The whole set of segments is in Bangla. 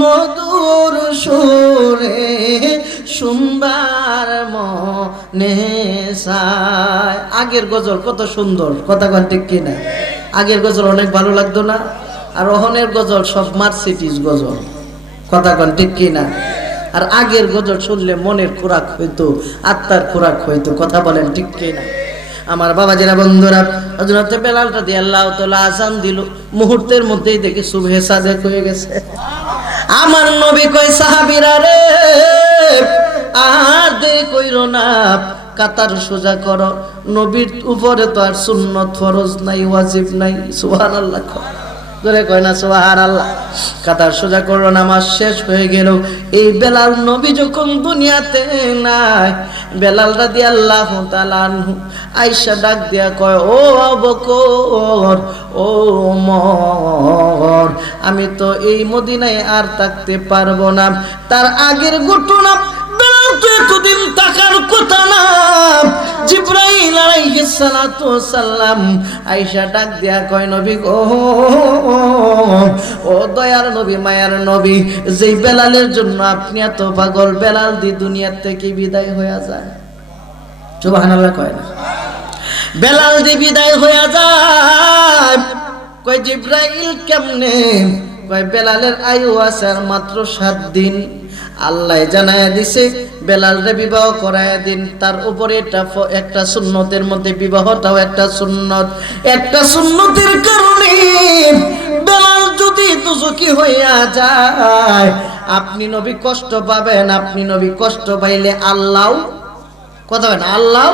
মধুর সুরে শুনবার মনে চায়। আগের গজল কত সুন্দর, কথা কন ঠিক কিনা? আগের গজল অনেক ভালো লাগতো না? আর অহনের গজল সব মার্সিডিজ গজল, কথা কন ঠিক কিনা? আর আগের গজল শুনলে মনের খোরাক হইতো, আত্মার খোরাক হইতো, কথা বলেন ঠিক কিনা? আমার বাবাজিরা বন্ধুরা, হযরত বেলাল রাদিয়াল্লাহু তাআলা আযান দিল, মুহূর্তের মধ্যেই দেখি সুবহে সাদেক হয়ে গেছে। আমার নবী কই সাহাবীরা রে, আর দেরি কইরো না, কাতার সোজা করো। নবীর উপরে তো আর সুন্নত ফরজ নাই, ওয়াজিব নাই। সুবহানাল্লাহ, জোরে কয় না সুবহানাল্লাহ। কাতার সোজা করো, নামাজ শেষ হয়ে গেল। এই বেলাল নবী যখন দুনিয়াতে নাই, বেলাল রাদিয়াল্লাহু তাআলা আনহু আয়েশা ডাক দিয়া কয়, ও আবু বকর, ও ওমর, আমি তো এই মদিনায় আর থাকতে পারবো না। তার আগের ঘটনা, বেলাল তো এতদিন থাকার কথা না। জিবরাইল আলাইহিস সালাতু ওয়াস সালাম আয়েশা ডাক দিয়া কয়, নবী গো, ও দয়ার নবী, মায়ার নবী, যেই বেলালের জন্য আপনি এত পাগল, বেলাল দি দুনিয়া থেকে বিদায় হয়ে যায়। সুবহানাল্লাহ কয় না? বেলাল দি বিদায় হয়ে যায়। কয় জিবরাইল কেমনে? কয় বেলালের আয়ু আছে আর মাত্র 7 দিন। আল্লাহ জানায়া দিছে বেলালরে বিবাহ করায়া দিন। তার উপরে একটা সুন্নতের মধ্যে বিবাহটাও একটা সুন্নত। একটা সুন্নতের কারণে বেলাল যদি দুজকি হইয়া যায়, আপনি নবী কষ্ট পাবেন। আপনি নবী কষ্ট পাইলে আল্লাহ, কথা বলেন, আল্লাহ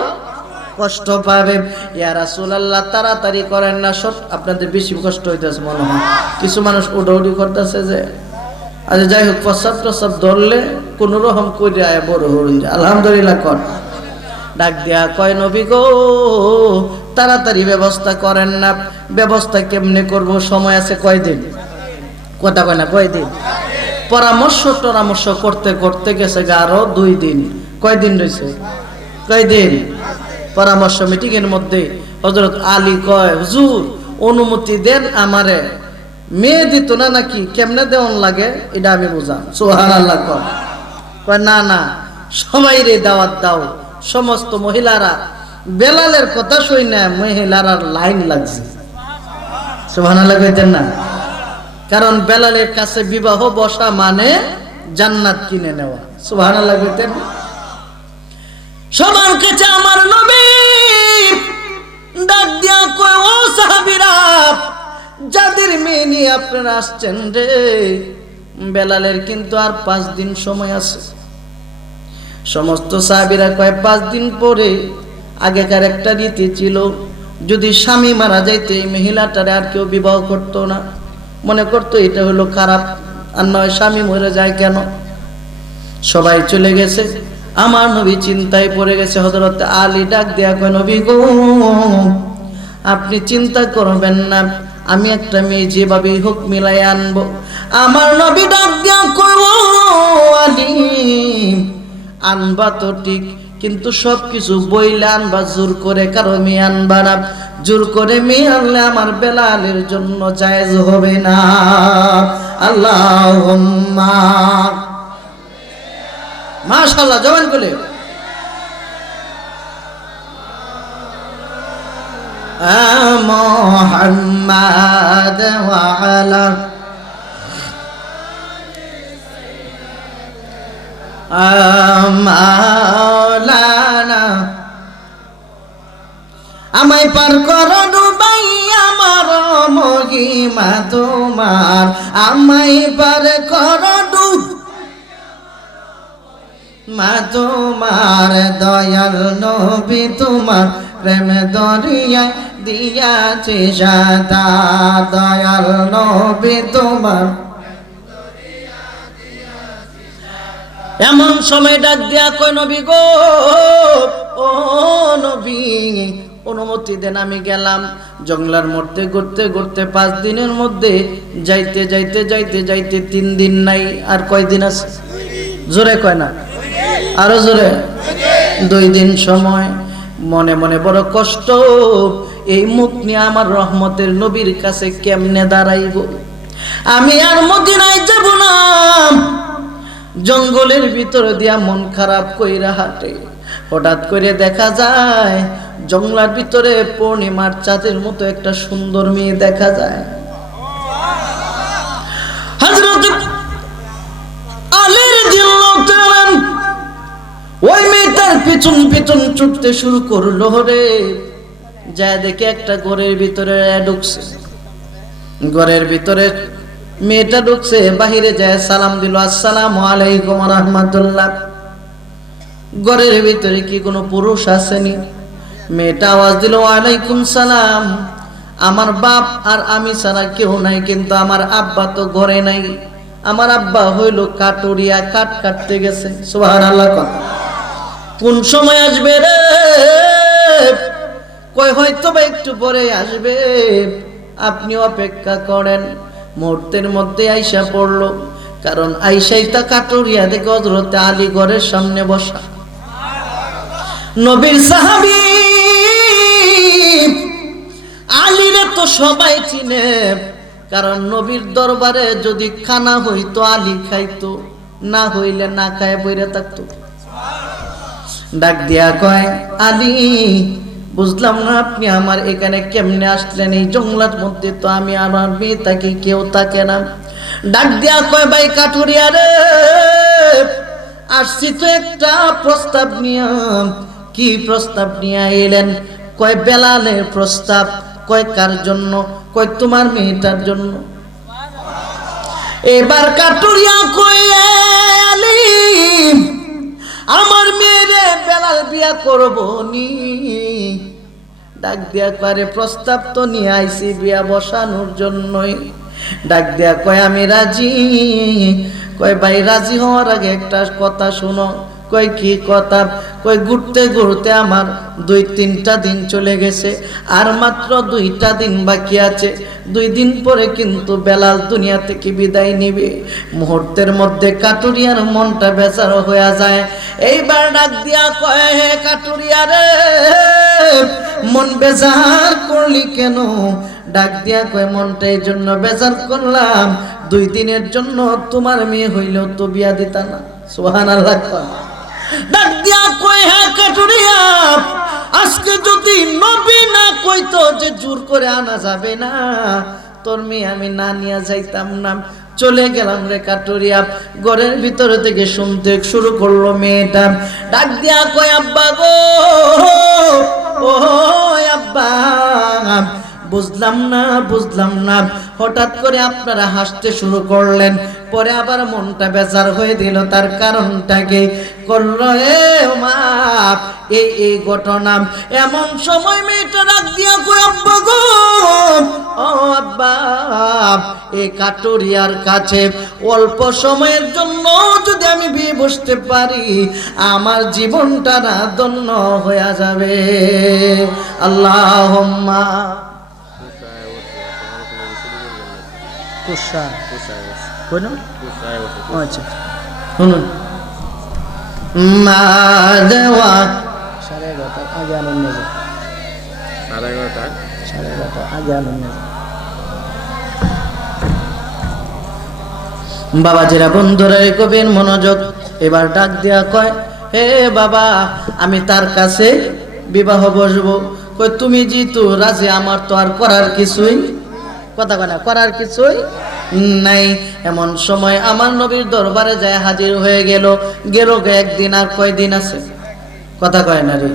কষ্ট পাবে। ইয়া রাসূলুল্লাহ, তাড়াতাড়ি করেন না, আপনাদের বেশি কষ্ট হইতেছে মনে হয়। কিছু মানুষ উডাউডি করতেছে যে, আচ্ছা যাই হোক, প্রস্রাব টস্রাব ধরলে কোন রকম করে আয় বড় হরুন, আলহামদুলিল্লাহ কর। ডাক দিয়া কয়, নবী গো, তাড়াতাড়ি ব্যবস্থা করেন না। ব্যবস্থা কেমনে করব? সময় আছে কয়দিন? কথা কয় না, কয়দিন? পরামর্শ করতে করতে গেছে আরো 2 দিন। কয়দিন রয়েছে? কয়দিন? পরামর্শ মিটিং এর মধ্যে হযরত আলী কয়, হুজুর অনুমতি দেন আমারে, মেয়ে দিত না নাকি, কেমনে দেওয়ান লাগে এটা আমি বুঝাম। সুবহানাল্লাহ কয়, না না, সবাই রে দাওয়াত দাও। সমস্ত মহিলারা বেলালের কথা শুই না, মহিলার লাইন লাগছে। সুবহানাল্লাহ কইতেন না? কারণ বেলালের কাছে বিবাহ বসা মানে জান্নাত কিনে নেওয়া। সুবহানাল্লাহ কইতেন? সবার কাছে আমার নবী ডাক দিয়া কয়, ও সাহাবীরা, যাদের মেয়ে নিয়ে আপনারা আসছেন রে, বেলালের কিন্তু আর 5 দিন সময় আছে। সমস্ত সাহাবীরা কয়, 5 দিন পরে। আগেকার একটা রীতি ছিল, যদি স্বামী মারা যাইতে এই মহিলাটারে আর কেউ বিবাহ করতো না। মনে করতো এটা হলো খারাপ, আর নয় স্বামী মরে যায় কেন। সবাই চলে গেছে। আমার নবী চিন্তায় পড়ে গেছে। হযরত আলী ডাক দেয়া কয়, নবী গো, আপনি চিন্তা করবেন না, আমি একটা মেয়ে যেভাবে হোক মিলাই আনবো। আমার নবী ডাক দিয়া কয়, ও আলী, আনবা তো ঠিক, কিন্তু সবকিছু বইলে আনবা, জোর করে কারো মেয়ে আনবা না। জোর করে মেয়ে আনলে আমার বেলালের জন্য জায়েজ হবে না। আল্লাহুম্মা মাশাআল্লাহ, জবান খুলে মুহাম্মাদ ওয়া আলা মাওলানা। আমায় পার করো ডুবাই, আমার মহিমা তোমার। আমায় পার করো মা তোমার, দয়াল নবী তোমার প্রেম দরিয়া দিয়াছে সাদা। দয়াল নবী তোমার। এমন সময় ডাক দিয়া কয়, নবী গো, ও নবী, অনুমতি দেন, আমি গেলাম। জঙ্গলার মধ্যে ঘুরতে ঘুরতে 5 দিনের মধ্যে যাইতে যাইতে যাইতে যাইতে 3 দিন নাই। আর কয় দিন আছে? জোরে কয় না, আরো জোরে। 2 দিন সময়। মনে মনে বড় কষ্ট, এই মুখ নিয়ে আমার রহমতের নবীর কাছে কেমনে দাঁড়াইব? আমি আর মদিনায় যাব না। জঙ্গলের ভিতর দিয়া মন খারাপ কইরা হাঁটে। হঠাৎ করে দেখা যায় জঙ্গলের ভিতরে পূর্ণিমার চাঁদের মতো একটা সুন্দর মেয়ে দেখা যায়। হযরত আলী রাদিয়াল্লাহু তাআলা ওই মেয়েটার পিছন পিছন ছুটতে শুরু করলো রে। যায় দেখে একটা ঘরের ভিতরে ঢুকছে। ঘরের ভিতরে মেয়েটা ঢুকছে, বাহিরে যায় সালাম দিল, আসসালামু আলাইকুম ওয়া রাহমাতুল্লাহ। ঘরের ভিতরে কি কোনো পুরুষ আসেনি? মেয়েটা আওয়াজ দিল, ওয়ালাইকুম সালাম। আমার বাপ আর আমি ছাড়া কেউ নাই, কিন্তু আমার আব্বা তো ঘরে নাই। আমার আব্বা হইল কাটুরিয়া, কাট কাটতে গেছে। সুবহানাল্লাহ। কোন সময় আসবে রে? কই হয়তো বা একটু পরে আসবে, আপনি অপেক্ষা করেন। মুহূর্তের মধ্যে আইসা পড়লো, কারণ আইসাই তা কাটুরিয়া দেখে হযরত আলী ঘরের সামনে বসা। নবীর সাহাবী আলীরে তো সবাই চিনে, কারণ নবীর দরবারে যদি খানা হইতো আলী খাইতো, না হইলে না খায় বইরে থাকতো। ডাক দিয়া কয়, আলী বুঝলাম না আপনি আমার এখানে কেমনে আসলেন? এই জঙ্গলার মধ্যে তো আমি আমার মেয়ে থাকি, কেউ থাকে না। ডাক দিয়া কয়, ভাই কাঠুরিয়া রে, আসছি তো একটা প্রস্তাব নিয়ে। কি প্রস্তাব নিয়ে এলেন? কয় বেলালের প্রস্তাব। কয় কার জন্য? কয় তোমার মেয়েটার জন্য। এবার কাঠুরিয়া কয়, আলী আমার মেয়েরে বেলাল বিয়া করব নি। ডাক দিয়া কয়, প্রস্তাব তো নিয়ে আইছি বিয়া বসানোর জন্যই। ডাক দিয়া কয়, আমি রাজি। কয় ভাই রাজি হওয়ার আগে একটা কথা শুনো। কয় কি কথা? কয় ঘুরতে ঘুরতে আমার 2-3টা দিন চলে গেছে, আর মাত্র 2টা দিন বাকি আছে। 2 দিন পরে কিন্তু বেলাল দুনিয়া থেকে বিদায় নিবে। মুহূর্তের মধ্যে কাটুরিয়ার মনটা বেচার হয়ে যায়। এইবার ডাক দিয়া কয়, হে কাটুরিয়া রে, মন বেজার করলি কেন? ডাক দিয়া কয়, মনটা এই জন্য বেজার করলাম, 2 দিনের জন্য তোমার মেয়ে হইলেও তো বিয়া দিতা না। সুবহানাল্লাহ। ডাক দিয়া কয়, হ্যাঁ কাটুরিয়া, আজকে যদি নবী না কইতো যে জোর করে আনা যাবে না, তোর মেয়ে আমি না নিয়ে যাইতাম না। চলে গেলাম রে কাটুরিয়া। ঘরের ভিতরে থেকে শুনতে শুরু করলো মেয়েটা। ডাক দিয়া কয়, আব্বা গো, ও আব্বা, বুঝলাম না হঠাৎ করে আপনারা হাসতে শুরু করলেন, পরে আবার মনটা বেজার হয়ে দিল। তার কারণটাকে করলো এ মা, এই ঘটনা। এমন সময় মেয়েটা ডাক দিয়া কই, আব্বা গো, ও আব্বা, এই কাটুরিয়ার কাছে অল্প সময়ের জন্য যদি আমি বিয়ে বসতে পারি, আমার জীবনটা না ধন্য হয়ে যাবে। আল্লাহুম্মা শুনুন, মা দেওয়া 11:30 আগে আনন্দ, 11:30 আগে আনন্দ। বাবাজিরা, বন্ধুরা, কবির মনোযোগ। এবার ডাক দেয়া কয়, হে বাবা, আমি তার কাছে বিবাহ বসবো। কই তুমি যেহেতু রাজি, আমার তো আর করার কিছুই, কথা কয় না, করার কিছুই নাই। এমন সময় আমার নবীর দরবারে যায় হাজির হয়ে গেল। একদিন আর কয়দিন আছে? কথা কয় না রে,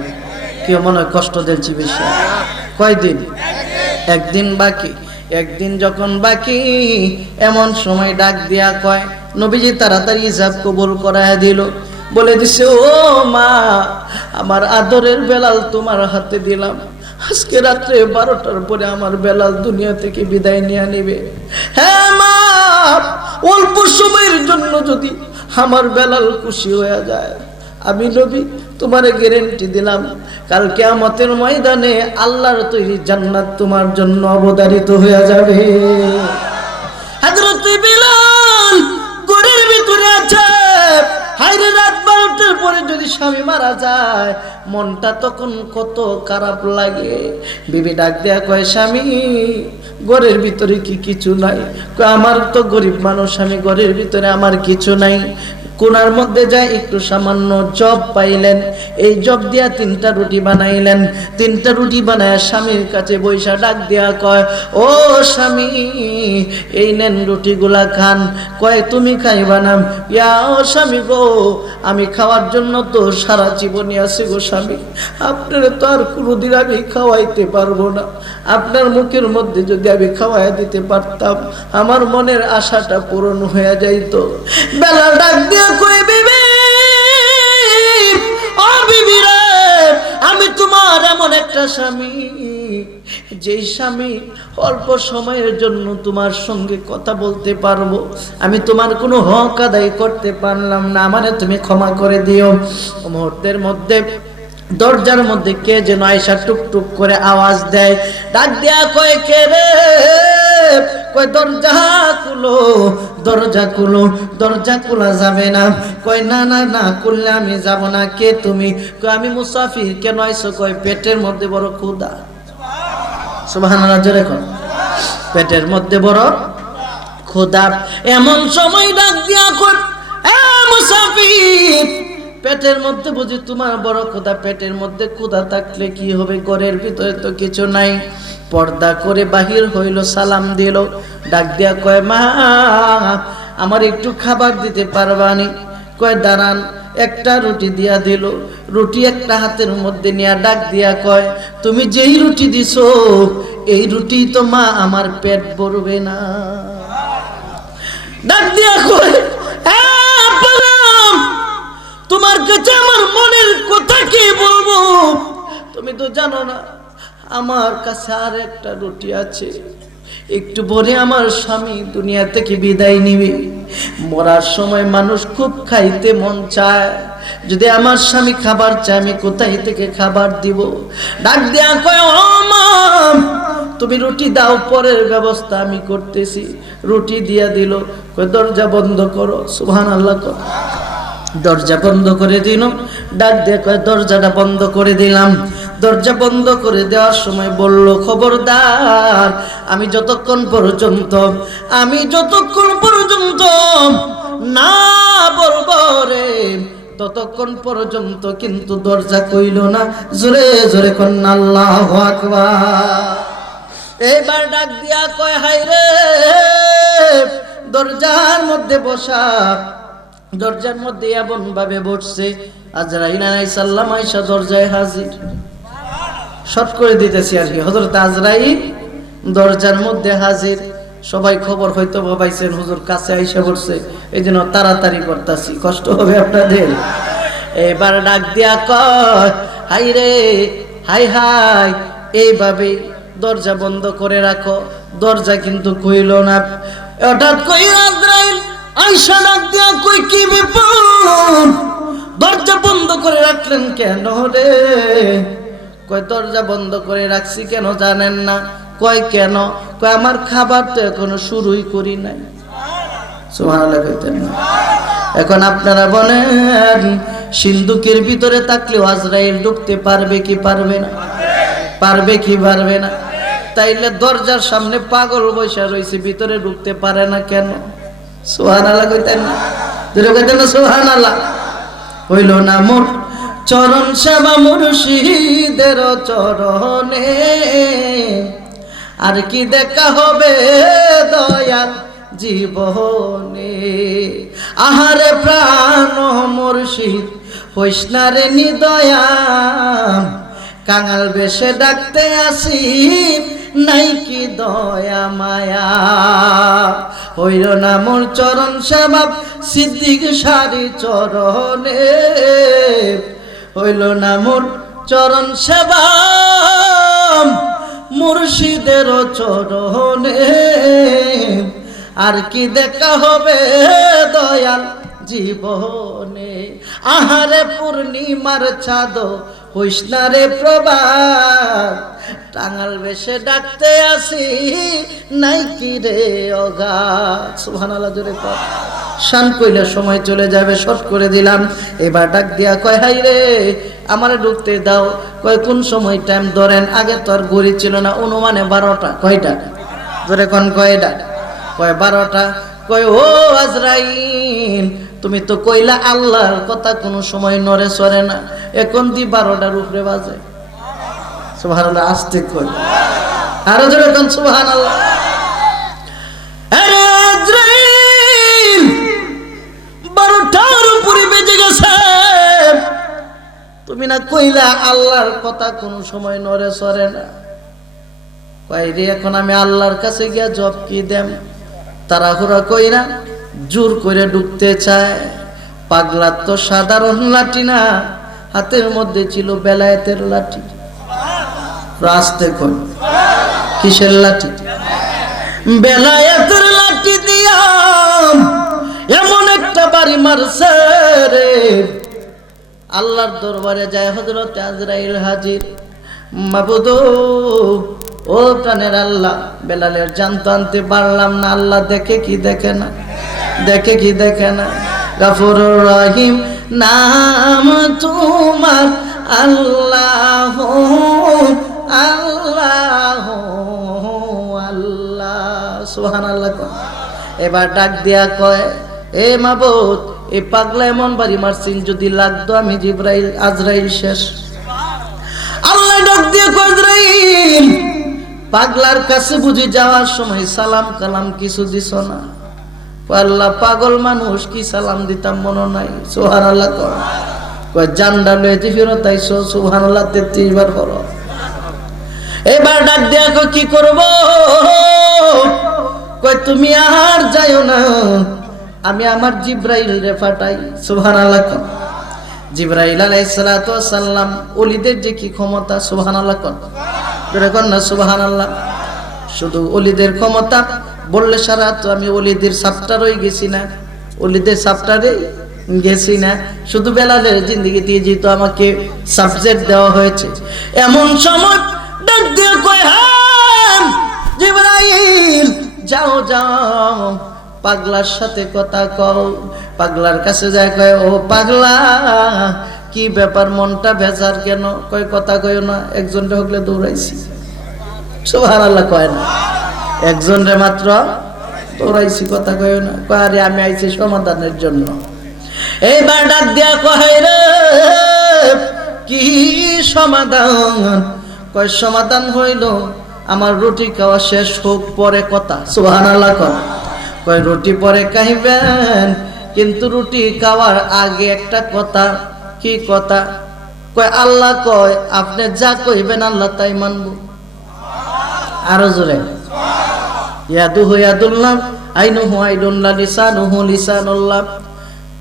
কেউ মনে হয় কষ্ট দিচ্ছি বেশি। কয়দিন? একদিন বাকি। একদিন যখন বাকি, এমন সময় ডাক দিয়া কয়, নবীজি তাড়াতাড়ি হিসাব কবুল করায় দিল। বলে দিছে, ও মা, আমার আদরের বেলাল তোমার হাতে দিলাম। আজকে রাত্রে 12টার পরে আমার বেলাল দুনিয়া থেকে বিদায় নিয়ে নিবে। হ্যাঁ মা, অল্প সময়ের জন্য যদি আমার বেলাল খুশি হয়ে যায়, আমি নবী তোমারে গ্যারান্টি দিলাম, কাল কিয়ামতের ময়দানে আল্লাহর তৈরি জান্নাত তোমার জন্য অবধারিত হয়ে যাবে। হযরত বিলাল ঘরের ভিতরে আছে। হায়রে, রাত 12টার পরে যদি স্বামী মারা যায়, মনটা তখন কত খারাপ লাগে। বিবি ডাক দেয়া কয়, স্বামী, ঘরের ভিতরে কি কিছু নাই? আমার তো গরিব মানুষ, আমি ঘরের ভিতরে আমার কিছু নাই। কোনার মধ্যে যায় একটু সামান্য জব পাইলেন, এই জব দিয়া 3টা রুটি বানাইলেন। 3টা রুটি বানায় স্বামীর কাছে বৈশা ডাক দিয়া কয়, ও স্বামী, এই নেন রুটিগুলা খান। কয় তুমি খাইবা না? ইয়া ও স্বামী গো, আমি খাওয়ার জন্য তো সারা জীবনই আছি গো স্বামী, আপনার তো আর কোনোদিন আমি খাওয়াইতে পারবো না। আপনার মুখের মধ্যে যদি আমি খাওয়াই দিতে পারতাম, আমার মনের আশাটা পূরণ হয়ে যাইতো। বেলাল ডাক দিয়া কই, বিবি, ও বিবি রে, আমি তোমার এমন একটা স্বামী, যেই স্বামী অল্প সময়ের জন্য তোমার সঙ্গে কথা বলতে পারবো, আমি তোমার কোনো হক আদায় করতে পারলাম না, আমারে তুমি ক্ষমা করে দিও। মুহূর্তের মধ্যে দরজার মধ্যে কে যেন আয়সা টুকটুক করে আওয়াজ দেয়, ডাক দেয়া কয়, কে রে? কয় দরজা খুলো, দরজা খুলো। দরজা খোলা যাবে না। কয় না না না, খুললে আমি যাব না। কে তুমি? কয় আমি মুসাফির। কেন আইছো? কয় পেটের মধ্যে বড় ক্ষুধা। সুবহানাল্লাহ, জোরে কর। পেটের মধ্যে বড় ক্ষুধা। এমন সময় ডাক দিয়া কয়, এ মুসাফির, পেটের মধ্যে বুঝি তোমার বড় ক্ষুধা? পেটের মধ্যে ক্ষুধা থাকলে কি হবে? ঘরের ভিতরে তো কিছু নাই। পর্দা করে বাহির হইল, সালাম দিল, ডাক দিয়া কয়, মা, আমার একটু খাবার দিতে পারবানি? কয় দাঁড়ান। একটা রুটি দিয়া দিল। রুটি একটা হাতের মধ্যে নিয়ে ডাক দিয়া কয়, তুমি যেই রুটি দিছো এই রুটি তো মা আমার পেট ভরবে না। ডাক দিয়া কয়, তোমার কাছে আমার মনের কথা কি বলবো? তুমি তো জানো না আমার কাছে আর একটা রুটি আছে, একটু পরে আমার স্বামী দুনিয়া থেকে বিদায় নিবে। মরার সময় মানুষ খুব খাইতে মন চায়, যদি আমার স্বামী খাবার চায় আমি কোথায় থেকে খাবার দিব? ডাক দেয়া কয়, ও মা, তুমি রুটি দাও, পরের ব্যবস্থা আমি করতেছি। রুটি দিয়া দিল। কয় দরজা বন্ধ করো। সুবহানাল্লাহ কর। দরজা বন্ধ করে দিল। ডাক দিয়ে কয় দরজাটা বন্ধ করে দিলাম। দরজা বন্ধ করে দেওয়ার সময় বলল, খবরদার, আমি যতক্ষণ পর্যন্ত না বলবো রে, ততক্ষণ পর্যন্ত কিন্তু দরজা কইল না। জোরে জোরে কন্না আল্লাহু আকবার। এবার ডাক দিয়া কয়, হায় রে, দরজার মধ্যে বসা, দরজার মধ্যে এমন ভাবে বসছে, আজরাইল আলাইহিস সালাম আয়েশা দরজায় হাজির। শর্ট করে দিতেছি আর কি, হযরত আজরাইল দরজার মধ্যে হাজির। সবাই খবর হয়তো পাইছেন হুজুর কাছে আয়েশা বলছে, এই জন্য তাড়াতাড়ি করতেছি, কষ্ট হবে আপনাদের। এবার ডাক দিয়া কয়, হাই রে, হাই হাই, এইভাবে দরজা বন্ধ করে রাখো। দরজা কিন্তু কইল না। হঠাৎ কই আজরাইল আয়েশা ডাক দিয়া কই, কি বিপদ? দরজা বন্ধ করে রাখলেন কেন রে? কয় দরজা বন্ধ করে রাখছি কেন জানেন না? কয় কেন? কয় আমার খাবার তো এখনো শুরুই করি নাই। সুবহানাল্লাহ কইতেন না। এখন আপনারা বলেন, সিন্ধুকের ভিতরে থাকলেও আজরাইল ঢুকতে পারবে কি পারবে না? পারবে কি পারবে না? তাইলে দরজার সামনে পাগল বসে রয়েছে, ভিতরে ঢুকতে পারে না কেন? সুবহানাল্লাহ কইতেন না, দুটো কইতেন না সুবহানাল্লাহ। হইল না মোর চরণ সেবা মুর্শিদের চরণে, আর কি দেখা হবে দয়াল জীবনে। আহারে প্রাণ মুর্শিদ হইসনারে নিদয়াম, কাঙাল বেশে ডাকতে আসি নাই কি দয়া মায়া। হইল না মোর চরণ সেবা সিদ্দিক সারি চরণে, হইল না মোর চরণ সেবা মুর্শিদের চরণে, আর কি দেখা হবে দয়াল জীবনে। আহারে পূর্ণিমার চাঁদ হইসনারে প্রভাত, টাঙ্গাল বেশে ডাকতে আসি নাই কি রে অগাধ। সুবহানাল্লাহ জোরে কর। শান কইলে সময় চলে যাবে, শর্ট করে দিলাম। এবার ডাক দিয়া কয়, হাই রে, আমারে ঢুকতে দাও। কয় কোন সময় টাইম ধরেন? আগে তো আর ঘড়ি ছিল না, অনুমানে 12টা। কয়টা? জোরে কোন কয়টা? কয় 12টা। কয় ও আজরাইল, তুমি তুমি তো কইলা আল্লাহর কথা কোনো সময় নড়ে সরে না, এখন দি 12টার উপরে বাজে। সুবহানাল্লাহ, আস্তে কই, আরো জোরে কোন সুবহানাল্লাহ। আরে আজরাইল 12টার উপরে বেজে গেছে, তুমি না কইলা আল্লাহর কথা কোনো সময় নড়ে সরে না। কই রে, এখন আমি আল্লাহর কাছে গিয়া জব কি দেম? তাড়াহুড়া কইরা জোর করে ঢুকতে চায়। পাগলা তো সাধারণ লাঠি না, হাতের মধ্যে ছিল বেলায়েতের লাঠি। রাস্তে কই, কিসের লাঠি? বেলায়েতের লাঠি দিয়া এমন একটা বাড়ি মারছে রে, আল্লাহর দরবারে যায় হযরত আজরাইল হাজির। মাবুদ, ও প্রাণের আল্লাহ, বেলালের জান তো আনতে পারলাম না, আল্লাহ দেখে কি দেখে না? দেখে কি দেখে না? গফুরুর রহিম নাম তোমার, আল্লাহ আল্লাহ আল্লাহ। সুবহানাল্লাহ। এবার ডাক দিয়া কয়, এ মাবুদ, এই পাগলা এমন বাড়ি মারছিন, যদি লাগতো আমি জিবরাইল আজরাইল শেষ। আল্লাহ ডাক দিয়ে কয়, আজরাইল, পাগলার কাছে বুঝি যাওয়ার সময় সালাম কালাম কিছু দিছ না? আল্লাহ, পাগল মানুষ, কি সালাম দিতাম মনে নাই। সুবহানাল্লাহ। কয় জানডা লইতে ফেরত আইছো। সুবহানাল্লাহ 33 বার পড়ো। এবার ডাক দিয়া কয়, কি করব? কয় তুমি আর যাইও না, আমি আমার জিবরাইল রে পাঠাই। সুবহানাল্লাহ। জিবরাইল আলাইহিস সালাতু ওয়াস সালাম, ওলিদের যে কি ক্ষমতা! সুবহানাল্লাহ। কোন না সুবহানাল্লাহ। শুধু ওলিদের ক্ষমতা বললে সারা, তো আমি ওলিদের সাপটারই গেছি না, ওলিদের সাপটারে গেছি না, শুধু বেলালের জিন্দেগি দিয়ে যেহেতু আমাকে সাবজেক্ট দেওয়া হয়েছে। এমন সময় ডাক দিয়ে কয়, হ্যাঁ জিবরাইল, যাও যাও, পাগলার সাথে কথা কও। পাগলার কাছে যায়, কয়, ও পাগলা, কি ব্যাপার, মনটা বেজার কেন? কয় কথা কইও না, একজন রে হগলে দৌড়াইছি। সুবহানাল্লাহ কয় না, একজন রে মাত্র দৌড়াইছি, কথা কইও না। কয় আরে আমি আইছি সমাধানের জন্য। এইবার ডাক দিয়া কয়, রে কি সমাধান? কয় সমাধান হইল আমার রুটি খাওয়া শেষ হোক, পরে কথা। সুবহানাল্লাহ কয় রুটি পরে খাইবেন, কিন্তু রুটি খাওয়ার আগে একটা কথা। কি কথা? কয় আল্লাহ কয় আপনি যা কইবেন আল্লাহ তাই মানব। আরো জোরে, ইয়াদুহু ইয়াদুল্লাহ, আইনুহু আইনুল্লাহ, লিসানুহু লিসানুল্লাহ।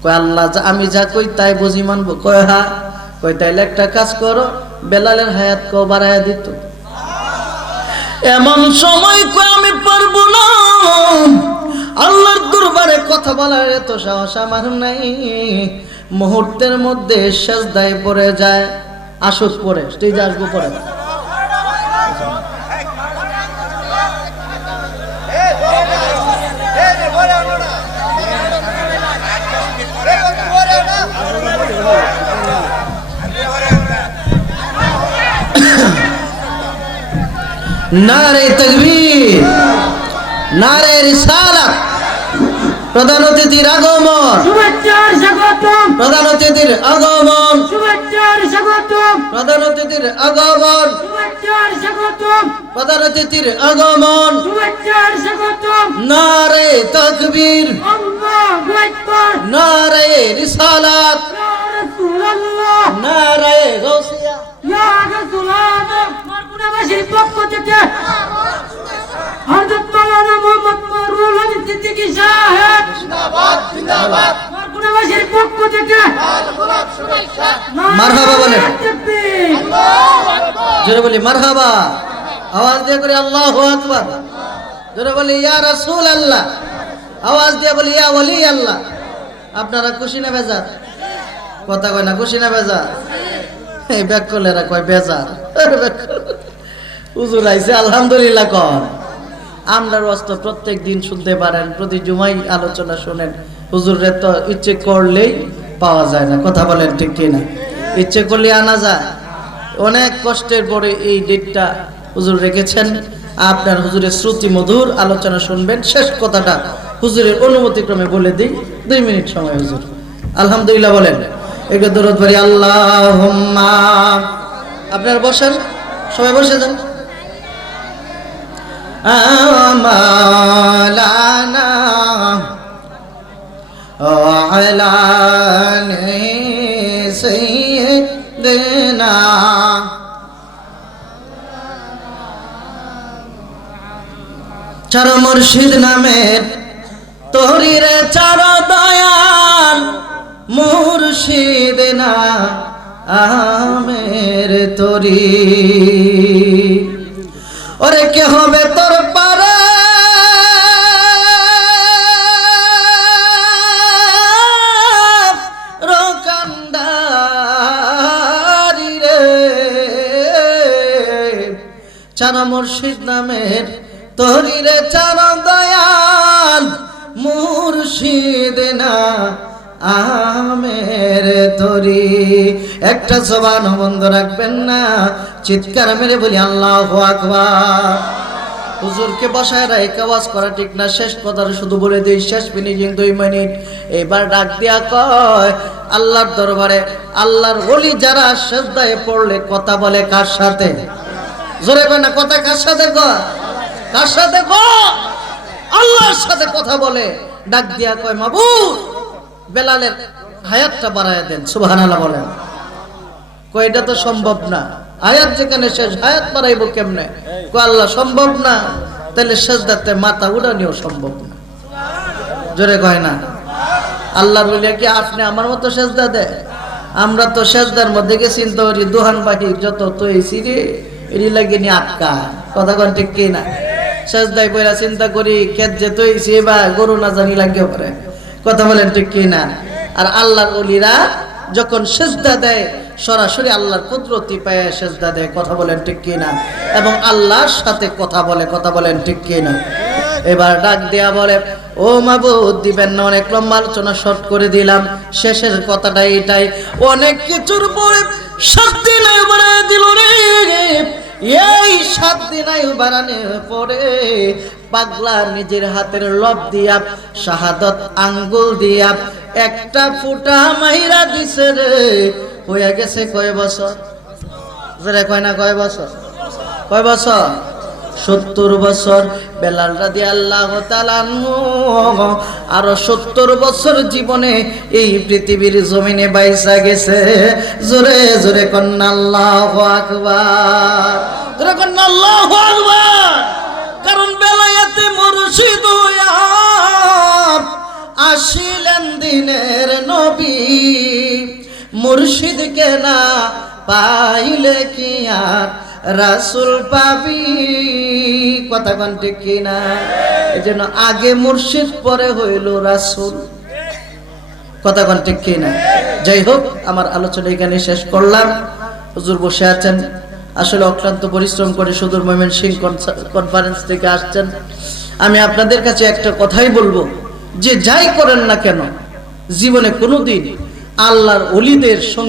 কয় আল্লাহ আমি যা কই তাই বুঝি মানব। কয় হ্যাঁ। কয় তাইলে একটা কাজ করো, বেলালের হায়াত কও বাড়ায়া দিত। এমন সময় কয় আমি পারবো না, আল্লাহর দরবারে কথা বলার এত সাহস আমার নাই। মুহূর্তের মধ্যে সেজদায় পড়ে যায়। আসুক পড়ে, তুই যা আসবো পড়ে। নারে তাকবীর, নারে রিসালাত। প্রধান অতিথির আগমন, শুভেচ্ছার স্বাগতম। প্রধান অতিথির আগমন, শুভেচ্ছার স্বাগতম। প্রধান অতিথির আগমন, শুভেচ্ছার স্বাগতম। প্রধান অতিথির আগমন, শুভেচ্ছার স্বাগতম। নারে তাকবীর, আল্লাহু আকবার। নারে রিসালাত, ইয়া রাসূলুল্লাহ। নারে গাউসিয়া, ইয়া রাসূলুল্লাহ। মারকুনাবাসীর পক্ষ থেকে হযরত মাওলানা মুহাম্মদ মারুল আমিন সিদ্দিকী সাহেব জিন্দাবাদ জিন্দাবাদ। মারকুনাবাসীর পক্ষ থেকে মারহাবা বলেন, আল্লাহু আকবার। জোরে বলি মারহাবা, আওয়াজ দিয়ে করে আল্লাহু আকবার। জোরে বলি ইয়া রাসূলুল্লাহ, আওয়াজ দিয়ে বলি ইয়া ওলি আল্লাহ। আপনারা খুশি না বেজার? কথা কয় না, খুশি না বেজার? এই ব্যাকলেরা কয় বেজার। হুজুর আইছে আলহামদুলিল্লাহ কর। আমরা ওয়াজ প্রত্যেক দিন শুনতে পারেন, প্রতি জুমাই আলোচনা শুনেন। হুজুরের তো ইচ্ছে করলেই পাওয়া যায় না, কথা বলেন ঠিক কিনা? ইচ্ছে করলে আনা যায়। অনেক কষ্টের পরে এই ডেটটা হুজুর রেখেছেন। আপনার হুজুরের শ্রুতি মধুর আলোচনা শুনবেন। শেষ কথাটা হুজুরের অনুমতি ক্রমে বলে দিই, 2 মিনিট সময় হুজুর। আলহামদুলিল্লাহ বলেন। একটু দরুদ পড়ি আল্লাহুম্মা। আপনারা বসেন, সবাই বসে যান। আমালানা ওয়ালা সাইয়্যিদিনা চার মুর্শিদ নামের তোরিরে চার দয়াল মুর্শিদ না আমের তোরি। ওরে কে হবে তোর পারে রোকান্দারি রে চার মুর্শিদ নামের তোরিরে চার দয়াল মুর্শিদ না আমের তোরি। একটা জবান বন্ধ রাখবেন না, চিৎকার মেরে বলি আল্লাহু আকবার। হুজুরকে বসায় রেখে ওয়াজ করা ঠিক না, শেষ কথাটা শুধু বলে দিই, শেষ ফিনিশিং 2 মিনিট। এবার ডাক দিয়া কয় আল্লাহর দরবারে আল্লাহর ওলি যারা সিজদায় পড়লে কথা বলে কার সাথে? জোরে কয় না, কথা কার সাথে কয়? কার সাথে কয়? আল্লাহর সাথে কথা বলে। ডাক দিয়া কয় মাবুদ বেলালের হায়াতটা বাড়ায় দেন। সুবহানাল্লাহ বলেন। কয় এটা তো সম্ভব না, হায়াত যেখানে শেষ হায়াত বাড়াইবো কেমনে? কয় আল্লাহ সম্ভব না, তাহলে সিজদাতে মাথা উঠানিও সম্ভব না। জোরে কয় না। আল্লাহর ওলি কি আপনি আমার মতো সিজদা দেয়? আমরা তো সিজদার মধ্যে গিয়ে চিন্তা করি দোহান বাকি যত তৈছি রে এরি লাগে নি আটকা। কথা কোন ঠিক কি না? সিজদায় পড়া চিন্তা করি খেত যে তৈছি বা গরু না জানি লাগে পারে। কথা বলেন ঠিক কি না? আর আল্লাহর ওলিরা যখন সিজদা দেয় সরাসরি আল্লাহর কুদরতি পায়ে সিজদা দেয়। কথা বলেন ঠিক কি না? এবং আল্লাহর সাথে কথা বলে। কথা বলেন ঠিক কি না? এবার ডাক দেয়া বলে ও মাবুদ দিবেন না, অনেক লম্বা আলোচনা শর্ট করে দিলাম। শেষের কথাটা এটাই, অনেক কিছুর পরে 7 দিন বাড়ায় দিল রে। এই 7 দিন বাড়ানোর পরে পাগলা নিজের হাতের লব দিয়া শাহাদত আঙ্গুল দিয়া একটা ফুটা মাইরা দিছে রে। হয়ে গেছে কয় বছর? যারা কয় না কয় বছর? কয় বছর? 70 বছর। বেলাল রাদিয়াল্লাহু তাআলা আনহু আরো 70 বছর জীবনে এই পৃথিবীর জমিনে বাইসা গেছে। জোরে জোরে কন্না আল্লাহু আকবার। জোরে কন্না আল্লাহু আকবার। কারণ বেলায়েতে মুর্শিদ হইয়া আসিলেন দিনের নবী। মুর্শিদকে না পাইলে কি আর রাসূল পাবি? কথা কোন ঠিক কি না? এজন্য আগে মুর্শিদ পরে হইল রাসূল। কথা কোন ঠিক কি না? যাই হোক, আমার আলোচনা এখানে শেষ করলাম। হুজুর বসে আছেন, আসলে অক্লান্ত পরিশ্রম করে সুদূর ময়মনসিংহ কনফারেন্স থেকে আসছেন। আমি আপনাদের কাছে একটা কথাই বলবো, যে যাই করেন না কেন জীবনে কোনোদিন আল্লাহর ওলিদের সঙ্গে